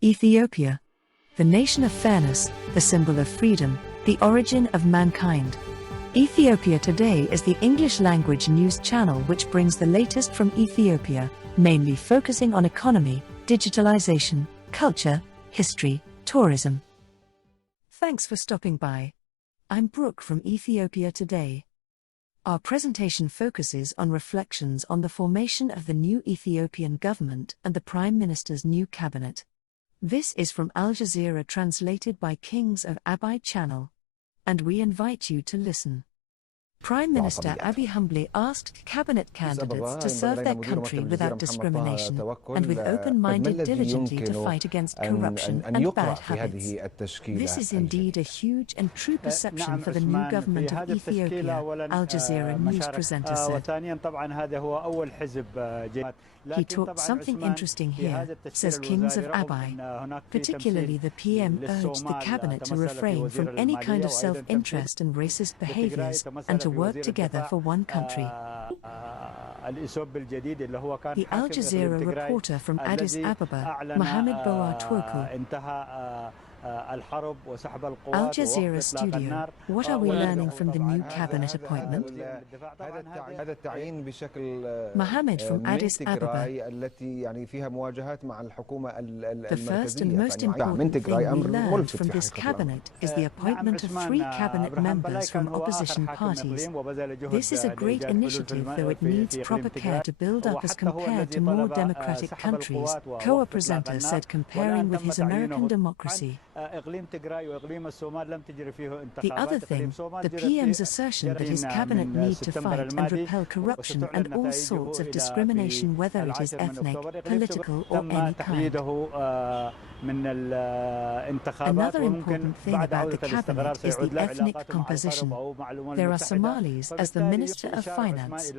Ethiopia, the nation of fairness, the symbol of freedom, the origin of mankind. Ethiopia Today is the English-language news channel which brings the latest from Ethiopia, mainly focusing on economy, digitalization, culture, history, tourism. Thanks for stopping by. I'm Brooke from Ethiopia Today. Our presentation focuses on reflections on the formation of the new Ethiopian government and the Prime Minister's new cabinet. This is from Aljazeera, translated by Kings of Abiy channel. And we invite you to listen. Prime Minister Abiy humbly asked cabinet candidates to serve their country without discrimination and with open-minded diligently to fight against corruption and bad habits. This is indeed a huge and true perception for the new government of Ethiopia, Aljazeera news presenter said. He talked something interesting here, says Kings of Abiy. Particularly the PM urged the cabinet to refrain from any kind of self-interest and racist behaviors, and to work together for one country. The Al Jazeera reporter from Addis Ababa, Mohammed Bouatoukou. Al Jazeera studio, what are we learning from the new cabinet appointment? Mohammed from Addis Ababa. The first and most important thing we learned from this cabinet is the appointment of 3 cabinet members from opposition parties. This is a great initiative, though it needs proper care to build up as compared to more democratic countries, Koa presenter said, comparing with his American democracy. The other thing, the PM's assertion that his cabinet need to fight and repel corruption and all sorts of discrimination, whether it is ethnic, political or any kind. Another important thing about the cabinet is the ethnic composition. There are Somalis as the Minister of Finance,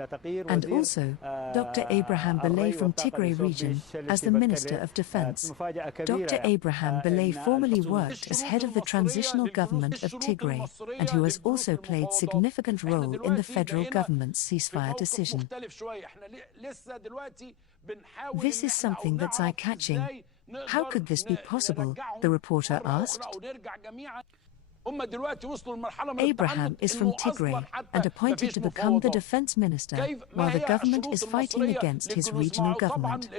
and also Dr. Abraham Belay from Tigray region as the Minister of Defense. Dr. Abraham Belay formerly worked as head of the transitional government of Tigray, and who has also played significant role in the federal government's ceasefire decision. This is something that's eye-catching. How could this be possible? The reporter asked. Abraham is from Tigray and appointed to become the defense minister while the government is fighting against his regional government.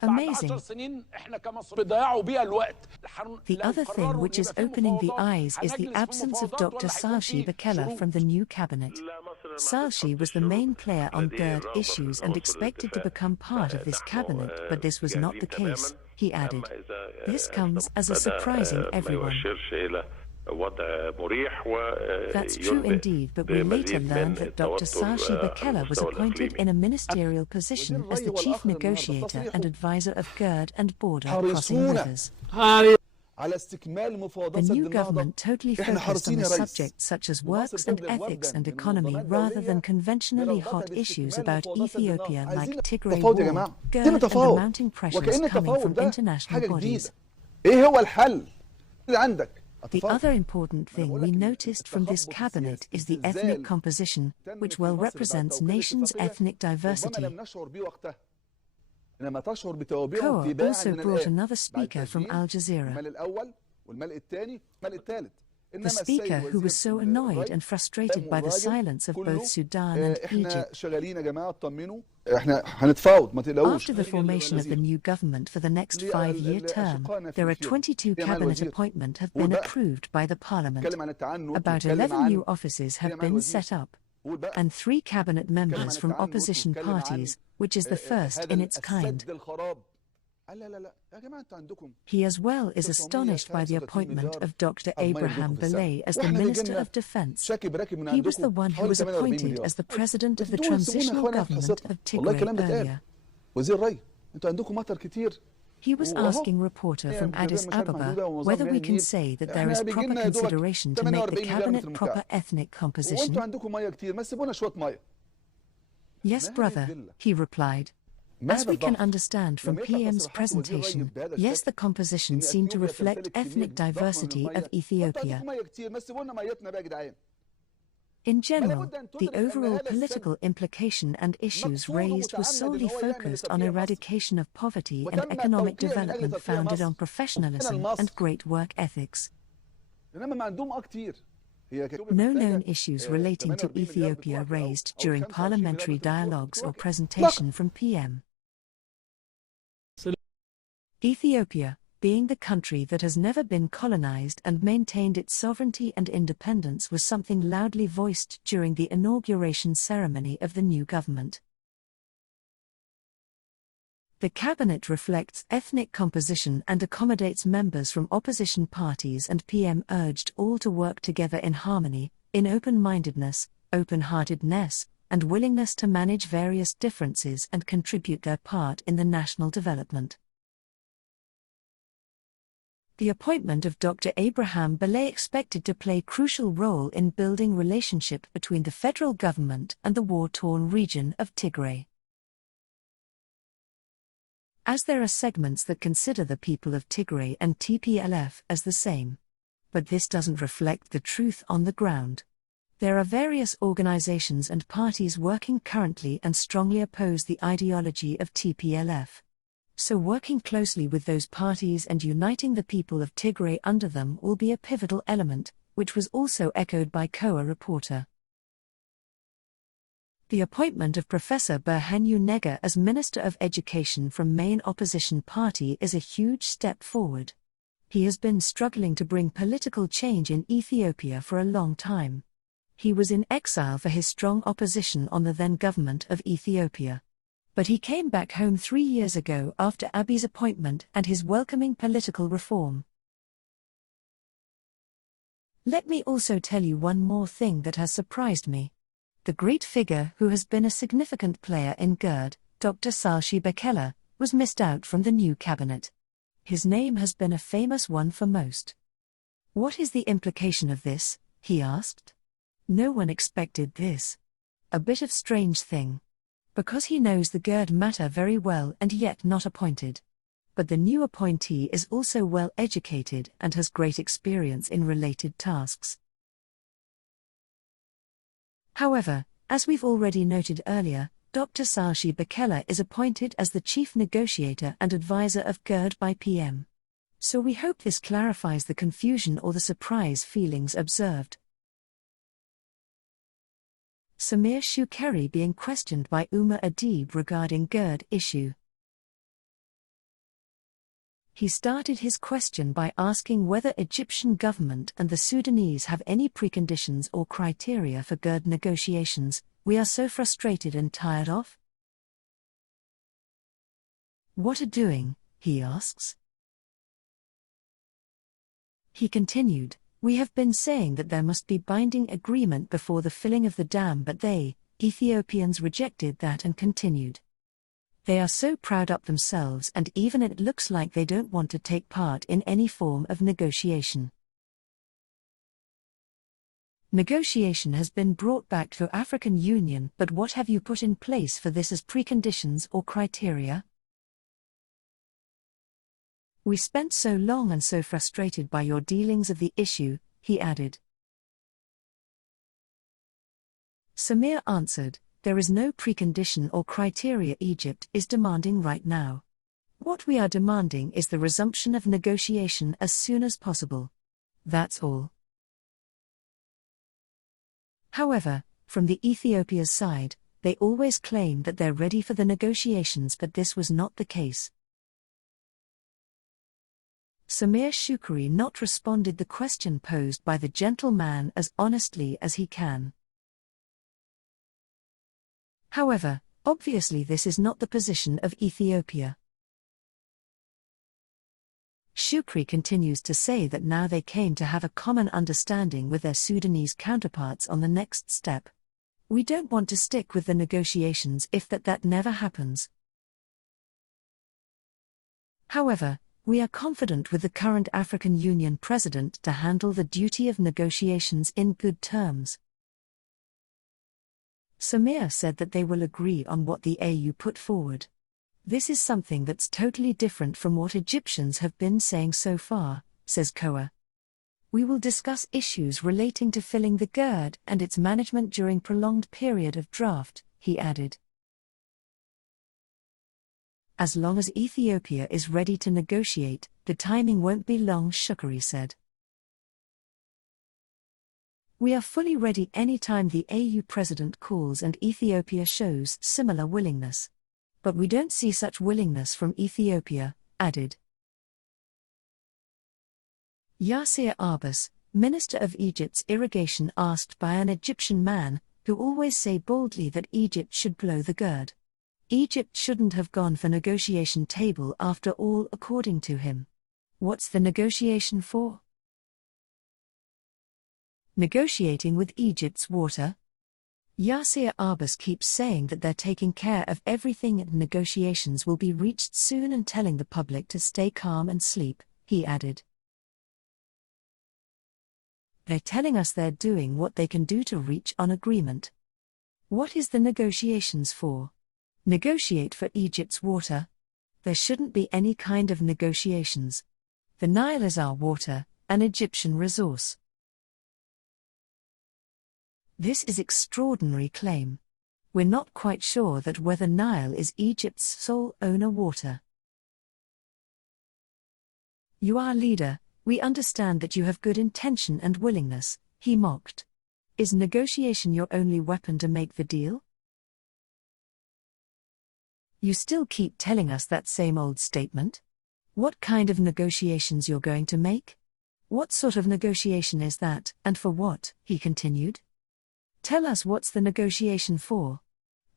Amazing. The other thing which is opening the eyes is the absence of Dr. Salshi Bekele from the new cabinet. Salshi was the main player on GERD issues and expected to become part of this cabinet, but this was not the case, he added. This comes as a surprising everyone. That's true indeed, but we later learned that Dr. Salshi Bekele was appointed in a ministerial position as the chief negotiator and advisor of GERD and border crossing rivers. The new government totally focused on the subjects such as works and ethics and economy rather than conventionally hot issues about Ethiopia like Tigray war, GERD and the mounting pressures coming from international bodies. The other important thing we noticed from this cabinet is the ethnic composition, which well represents nation's ethnic diversity. Koa also brought another speaker from Al Jazeera. The speaker who was so annoyed and frustrated by the silence of both Sudan and Egypt. After the formation of the new government for the next 5-year term, there are 22 cabinet appointments have been approved by the parliament. About 11 new offices have been set up, and 3 cabinet members from opposition parties, which is the first in its kind. He as well is astonished by the appointment of Dr. Abraham Belay as the Minister of Defense. He was the one who was appointed as the President of the Transitional Government of Tigray earlier. He was asking reporter from Addis Ababa whether we can say that there is proper consideration to make the cabinet proper ethnic composition. Yes, brother, he replied. As we can understand from PM's presentation, yes, the composition seemed to reflect ethnic diversity of Ethiopia. In general, the overall political implication and issues raised was solely focused on eradication of poverty and economic development founded on professionalism and great work ethics. No known issues relating to Ethiopia raised during parliamentary dialogues or presentation from PM. Ethiopia, being the country that has never been colonized and maintained its sovereignty and independence, was something loudly voiced during the inauguration ceremony of the new government. The cabinet reflects ethnic composition and accommodates members from opposition parties, and PM urged all to work together in harmony, in open-mindedness, open-heartedness, and willingness to manage various differences and contribute their part in the national development. The appointment of Dr. Abraham Belay expected to play a crucial role in building relationship between the federal government and the war-torn region of Tigray. As there are segments that consider the people of Tigray and TPLF as the same. But this doesn't reflect the truth on the ground. There are various organizations and parties working currently and strongly oppose the ideology of TPLF. So working closely with those parties and uniting the people of Tigray under them will be a pivotal element, which was also echoed by COA reporter. The appointment of Professor Birhanu as Minister of Education from main opposition party is a huge step forward. He has been struggling to bring political change in Ethiopia for a long time. He was in exile for his strong opposition on the then government of Ethiopia. But he came back home 3 years ago after Abiy's appointment and his welcoming political reform. Let me also tell you one more thing that has surprised me. The great figure who has been a significant player in GERD, Dr. Salshi Bekele, was missed out from the new cabinet. His name has been a famous one for most. What is the implication of this? He asked. No one expected this. A bit of strange thing. Because he knows the GERD matter very well and yet not appointed. But the new appointee is also well educated and has great experience in related tasks. However, as we've already noted earlier, Dr. Salshi Bekele is appointed as the chief negotiator and advisor of GERD by PM. So we hope this clarifies the confusion or the surprise feelings observed. Samir Shukeri being questioned by Umar Adib regarding GERD issue. He started his question by asking whether Egyptian government and the Sudanese have any preconditions or criteria for GERD negotiations. We are so frustrated and tired of. What are doing, he asks. He continued, we have been saying that there must be binding agreement before the filling of the dam, but they, Ethiopians, rejected that and continued. They are so proud up themselves, and even it looks like they don't want to take part in any form of negotiation. Negotiation has been brought back to African Union, but what have you put in place for this as preconditions or criteria? We spent so long and so frustrated by your dealings of the issue, he added. Samir answered, there is no precondition or criteria Egypt is demanding right now. What we are demanding is the resumption of negotiation as soon as possible. That's all. However, from the Ethiopia's side, they always claim that they're ready for the negotiations, but this was not the case. Samir Shukeri not responded the question posed by the gentleman as honestly as he can. However, obviously this is not the position of Ethiopia. Shukeri continues to say that now they came to have a common understanding with their Sudanese counterparts on the next step. We don't want to stick with the negotiations if that never happens. However, we are confident with the current African Union President to handle the duty of negotiations in good terms. Samir said that they will agree on what the AU put forward. This is something that's totally different from what Egyptians have been saying so far, says COA. We will discuss issues relating to filling the GERD and its management during prolonged period of drought, he added. As long as Ethiopia is ready to negotiate, the timing won't be long, Shukri said. We are fully ready anytime the AU president calls and Ethiopia shows similar willingness. But we don't see such willingness from Ethiopia, added. Yasir Abbas, Minister of Egypt's Irrigation, asked by an Egyptian man, who always say boldly that Egypt should blow the GERD. Egypt shouldn't have gone for negotiation table after all, according to him. What's the negotiation for? Negotiating with Egypt's water? Yasir Abbas keeps saying that they're taking care of everything and negotiations will be reached soon and telling the public to stay calm and sleep, he added. They're telling us they're doing what they can do to reach an agreement. What is the negotiations for? Negotiate for Egypt's water? There shouldn't be any kind of negotiations. The Nile is our water, an Egyptian resource. This is extraordinary claim. We're not quite sure that whether Nile is Egypt's sole owner water. You are leader, we understand that you have good intention and willingness, he mocked. Is negotiation your only weapon to make the deal? You still keep telling us that same old statement? What kind of negotiations you're going to make? What sort of negotiation is that, and for what? He continued. Tell us what's the negotiation for?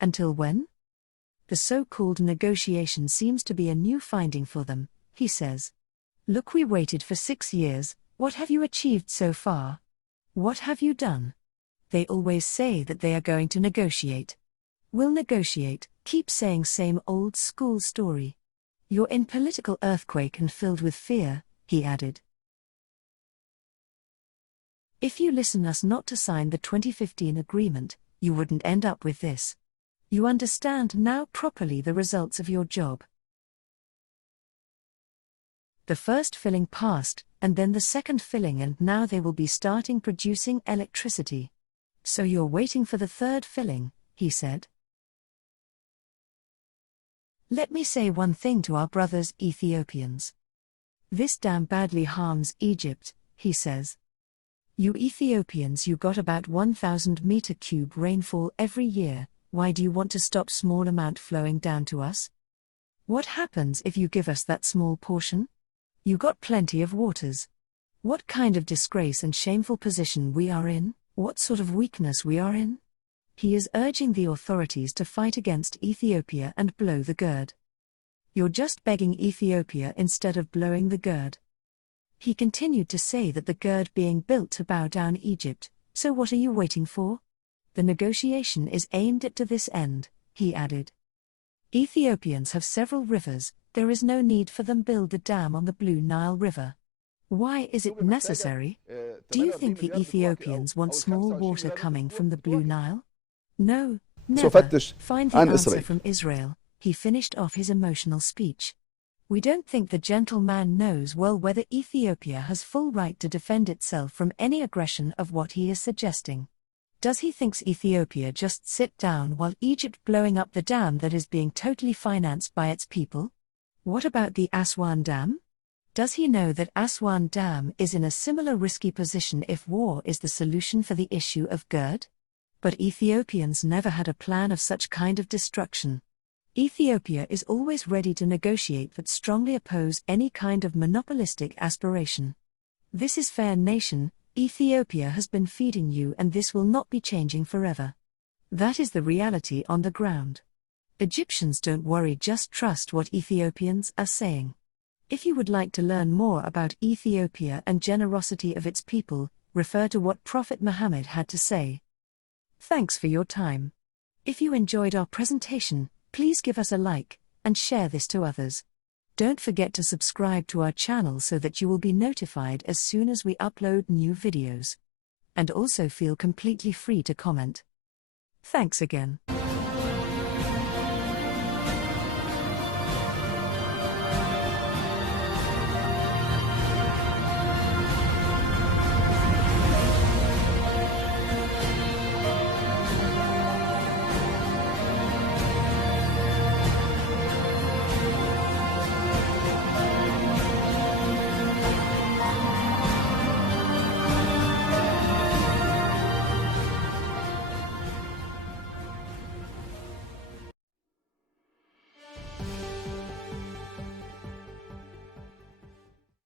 Until when? The so-called negotiation seems to be a new finding for them, he says. Look, we waited for 6 years, what have you achieved so far? What have you done? They always say that they are going to negotiate. We'll negotiate, keep saying same old school story. You're in political earthquake and filled with fear, he added. If you listen us not to sign the 2015 agreement, you wouldn't end up with this. You understand now properly the results of your job. The first filling passed, and then the second filling, and now they will be starting producing electricity. So you're waiting for the third filling, he said. Let me say one thing to our brothers Ethiopians. This dam badly harms Egypt, he says. You Ethiopians, you got about 1,000 meter cube rainfall every year, why do you want to stop small amount flowing down to us? What happens if you give us that small portion? You got plenty of waters. What kind of disgrace and shameful position we are in, what sort of weakness we are in? He is urging the authorities to fight against Ethiopia and blow the GERD. You're just begging Ethiopia instead of blowing the GERD. He continued to say that the GERD being built to bow down Egypt, so what are you waiting for? The negotiation is aimed at to this end, he added. Ethiopians have several rivers, there is no need for them build a dam on the Blue Nile River. Why is it necessary? Do you think the Ethiopians want small water coming from the Blue Nile? No, never. Find the answer from Israel, he finished off his emotional speech. We don't think the gentleman knows well whether Ethiopia has full right to defend itself from any aggression of what he is suggesting. Does he think Ethiopia just sit down while Egypt blowing up the dam that is being totally financed by its people? What about the Aswan Dam? Does he know that Aswan Dam is in a similar risky position if war is the solution for the issue of GERD? But Ethiopians never had a plan of such kind of destruction. Ethiopia is always ready to negotiate but strongly oppose any kind of monopolistic aspiration. This is fair nation, Ethiopia has been feeding you and this will not be changing forever. That is the reality on the ground. Egyptians don't worry, just trust what Ethiopians are saying. If you would like to learn more about Ethiopia and generosity of its people, refer to what Prophet Muhammad had to say. Thanks for your time. If you enjoyed our presentation, please give us a like, and share this to others. Don't forget to subscribe to our channel so that you will be notified as soon as we upload new videos. And also feel completely free to comment. Thanks again.